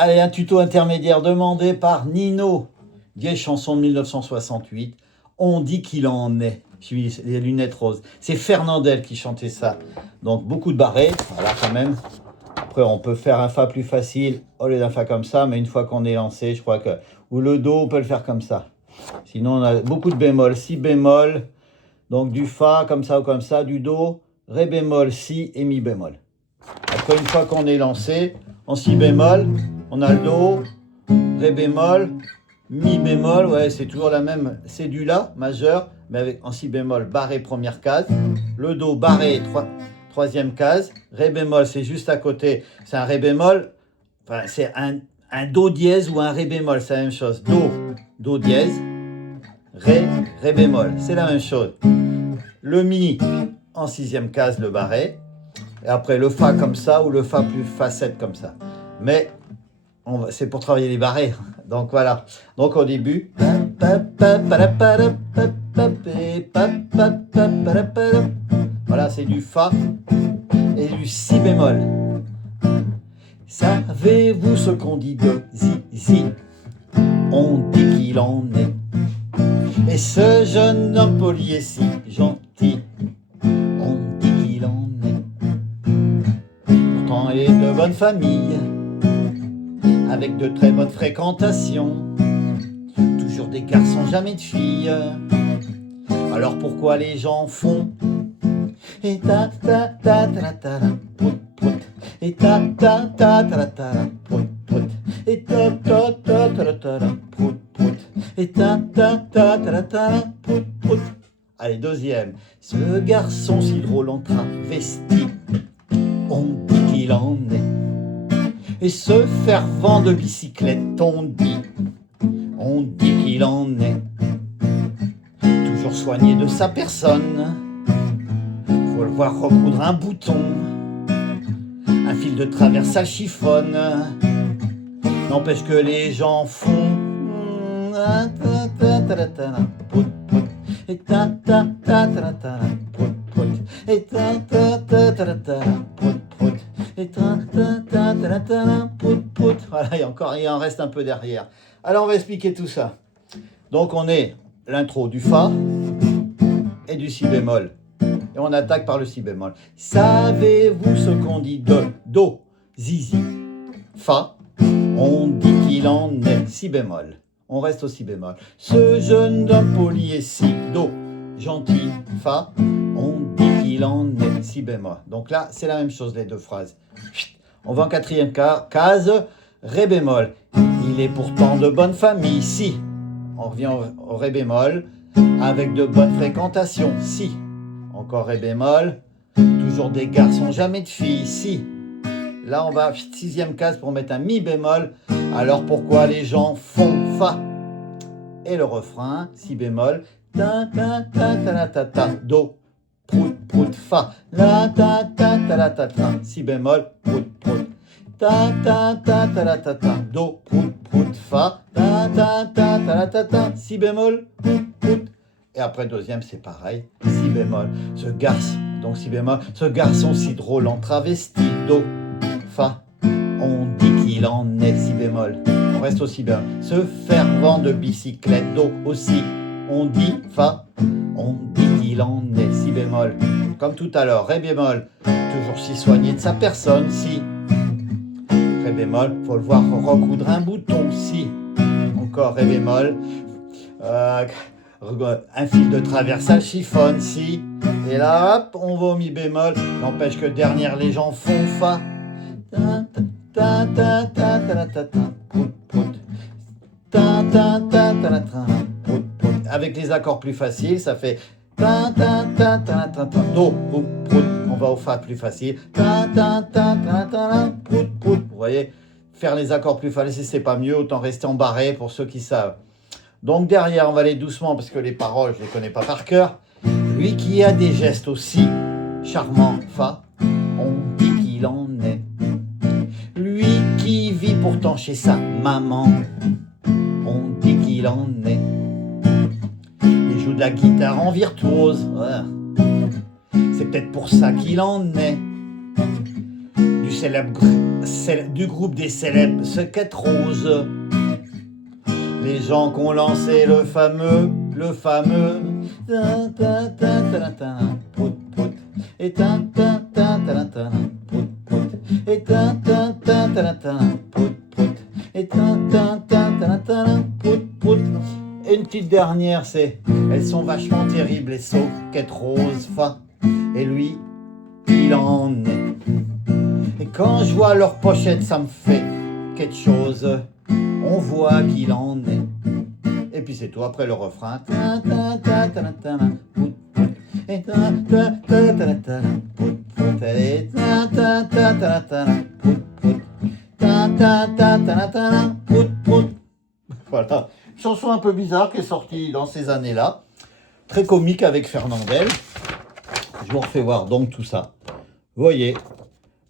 Allez, un tuto intermédiaire demandé par Nino, vieille chanson de 1968. On dit qu'il en est. J'ai mis les lunettes roses. C'est Fernandel qui chantait ça. Donc beaucoup de barrés, voilà quand même. Après, on peut faire un Fa plus facile au lieu d'un Fa comme ça, mais une fois qu'on est lancé, je crois que... Ou le Do, on peut le faire comme ça. Sinon, on a beaucoup de bémols. Si bémol, donc du Fa comme ça ou comme ça, du Do, Ré bémol, Si et Mi bémol. Après, une fois qu'on est lancé, en Si bémol, on a le Do, Ré bémol, Mi bémol, ouais, c'est toujours la même, c'est du La majeur, mais avec en Si bémol, barré première case, le Do barré troisième case, Ré bémol c'est juste à côté, c'est un Ré bémol, enfin, c'est un Do dièse ou un Ré bémol, c'est la même chose, Do dièse, Ré bémol, c'est la même chose. Le Mi en sixième case, le barré, et après le Fa comme ça ou le Fa plus Fa7 comme ça. Mais c'est pour travailler les barrés. Donc voilà. Donc au début. Voilà, c'est du Fa et du Si bémol. Savez-vous ce qu'on dit de Zizi? On dit qu'il en est. Et ce jeune homme poli est si gentil. On dit qu'il en est. Pourtant il est de bonne famille, avec de très bonnes fréquentations. Toujours des garçons, jamais de filles. Alors pourquoi les gens font et ta ta ta ta ta prout prout, et ta ta ta ta ta prout prout, et ta ta ta ta ta prout prout, et ta ta ta ta ta prout prout. Allez, deuxième. Ce garçon si drôle en travesti, on dit qu'il en est. Et ce fervent de bicyclette, on dit qu'il en est. Toujours soigné de sa personne, faut le voir recoudre un bouton, un fil de traverse chiffonne, n'empêche que les gens font et ta ta ta ta ta prout prout, et ta ta ta ta ta prout prout, et ta ta ta ta ta prout prout. Voilà, il en reste un peu derrière. Alors on va expliquer tout ça. Donc on est l'intro du Fa et du Si bémol. Et on attaque par le Si bémol. Savez-vous ce qu'on dit de Do, Zizi, Fa? On dit qu'il en est. Si bémol. On reste au Si bémol. Ce jeune homme poli est si Do, gentil, Fa. On dit qu'il en est. Si bémol. Donc là, c'est la même chose, les deux phrases. On va en quatrième case. Ré bémol. Il est pourtant de bonne famille. Si. On revient au Ré bémol. Avec de bonnes fréquentations. Si. Encore Ré bémol. Toujours des garçons, jamais de filles. Si. Là, on va sixième case pour mettre un Mi bémol. Alors pourquoi les gens font Fa? Et le refrain, Si bémol. Ta ta ta ta ta ta. Do. Prout prout Fa. La ta ta ta ta ta. Si bémol. Prout prout. Ta ta ta ta ta ta. Do. Prout prout Fa. Ta ta ta ta ta ta. Si bémol. Prout prout. Et après deuxième, c'est pareil. Si bémol. Ce garçon, donc Si bémol. Ce garçon si drôle en travesti. Do. Fa. On dit qu'il en est. Si bémol. On reste au Si bémol. Ce fervent de bicyclette. Do aussi. On dit Fa. On dit qu'il en est. Si bémol. Comme tout à l'heure. Ré bémol. Toujours si soigné de sa personne. Si. Ré bémol. Faut le voir recoudre un bouton. Si. Encore Ré bémol. Un fil de traverse chiffonne. Si. Et là, hop, on va au Mi bémol. N'empêche que derrière les gens font Fa. Ta ta ta ta ta ta ta. Prout prout. Ta ta ta ta ta. Prout prout. Avec les accords plus faciles, ça fait ta ta ta ta ta ta. Do. Prout prout. On va au Fa plus facile. Ta ta ta ta ta. Prout prout. Vous voyez, faire les accords plus faciles, c'est pas mieux. Autant rester en barré pour ceux qui savent. Donc derrière, on va aller doucement parce que les paroles, je les connais pas par cœur. Lui qui a des gestes aussi charmants, Fa, on dit qu'il en est. Lui qui vit pourtant chez sa maman, on dit qu'il en est. Il joue de la guitare en virtuose, ouais. C'est peut-être pour ça qu'il en est. du groupe des célèbres Sequette Rose. Les gens qui ont lancé le fameux ta ta ta ta ta prout prout et ta ta ta ta ta prout prout et ta ta ta ta ta prout prout et ta ta ta ta ta prout prout. Et une petite dernière, c'est elles sont vachement terribles les Sequette Rose fa et lui il en est. Et quand je vois leur pochette, ça me fait quelque chose. On voit qu'il en est. Et puis c'est tout, après le refrain. Voilà, chanson un peu bizarre qui est sortie dans ces années-là. Très comique avec Fernandel. Je vous refais voir donc tout ça. Vous voyez,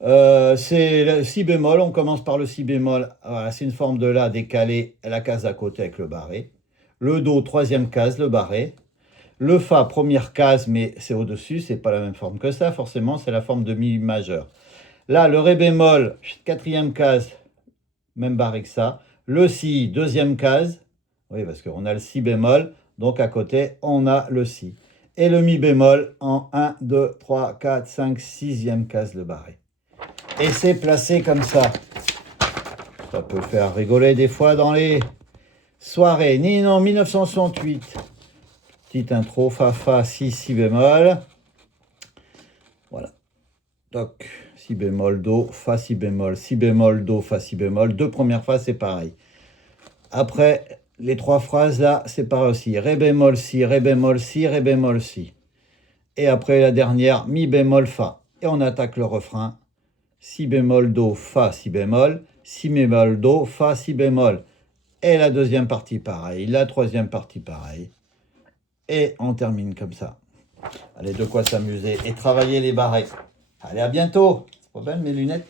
c'est le si bémol, on commence par le si bémol, voilà, c'est une forme de la décalée, la case à côté avec le barré. Le do, troisième case, le barré. Le fa, première case, mais c'est au-dessus, c'est pas la même forme que ça, forcément, c'est la forme de mi majeur. Là, le ré bémol, quatrième case, même barré que ça. Le si, deuxième case, oui, parce qu'on a le si bémol, donc à côté, on a le si. Et le mi bémol en 1, 2, 3, 4, 5, 6e case, le barré. Et c'est placé comme ça. Ça peut faire rigoler des fois dans les soirées. Ninon, 1968. Petite intro, fa, fa, si, si bémol. Voilà. Donc, si bémol, do, fa, si bémol, do, fa, si bémol. Deux premières phases, c'est pareil. Après, les trois phrases là, c'est pareil aussi. Ré bémol, si, ré bémol, si, ré bémol, si. Et après la dernière, mi bémol, fa. Et on attaque le refrain. Si bémol, do, fa, si bémol, si bémol, do, fa, si bémol. Et la deuxième partie, pareil. La troisième partie, pareil. Et on termine comme ça. Allez, de quoi s'amuser et travailler les barrets. Allez, à bientôt. C'est pas belle mes lunettes.